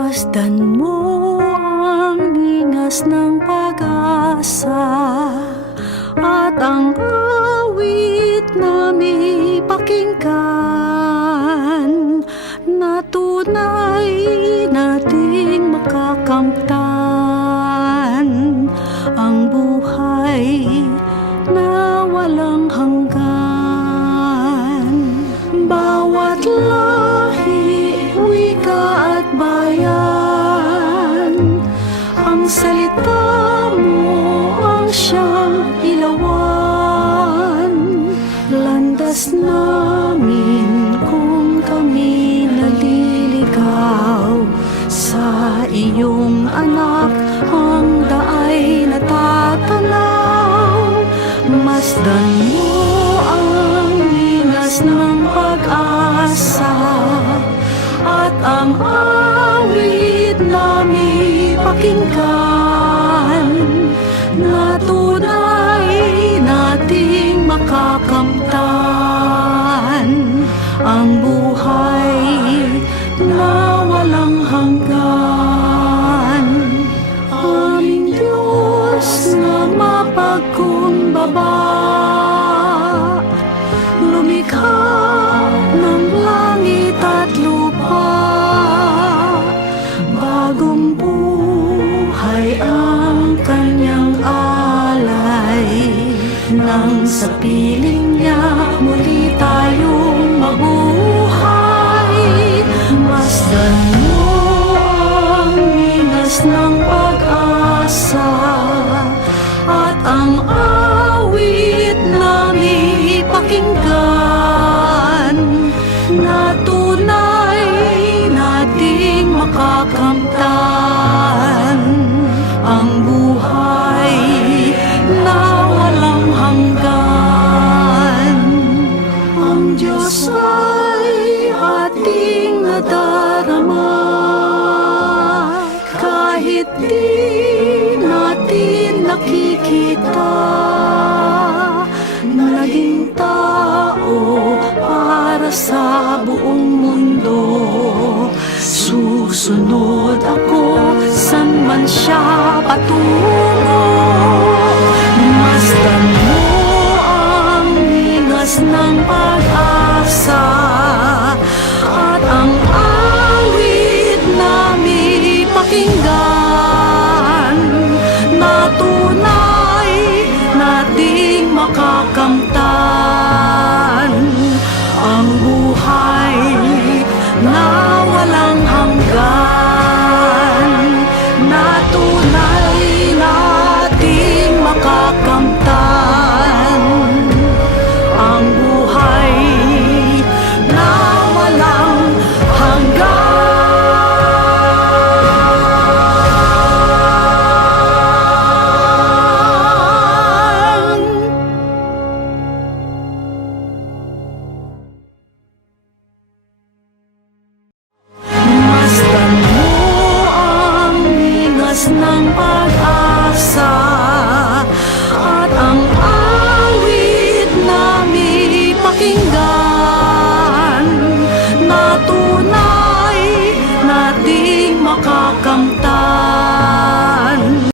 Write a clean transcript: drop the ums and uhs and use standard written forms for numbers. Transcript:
Masdan mo ang lingas ng pag-asa at ang awit na may pakinggan na tunay nating makakamtan ang buhay na walang hanggan. Bawat lahi, wika at bayan, ang salita mo ang siyang ilawan. Landas namin kung kami naliligaw sa iyong anak, ang daay natatanaw. Masdan mo ang lingas ng pag-asa at ang awit na may pakinggan na tunay nating makakamtan ang buhay na walang hanggan. Aming Diyos na mapagkumbaba, lumikha ng langit at lupa. Bagong buhay ang kanyang alay, nang sa piling niya muli tayong mabuhay. Masdan mo ang lingas ng pag-asa at ang awit na may pakinggan na tunay nating makakamtan ang buhay na walang hanggan. Ang Diyos ay ating nadarama kahit di natin nakikita. Naging tao para sa buong mundo, susunod ako san man siya patungo. Masdan mo ang lingas ng pag-asa at ang awit na may pakinggan na tunay nating makakamtan ang buhay na walang hanggan, na tunay nating makakamtan ang buhay na walang hanggan. Masdan mo ang lingas ng pag-asa at ang awit na may pakinggan na tunay nating makakamtan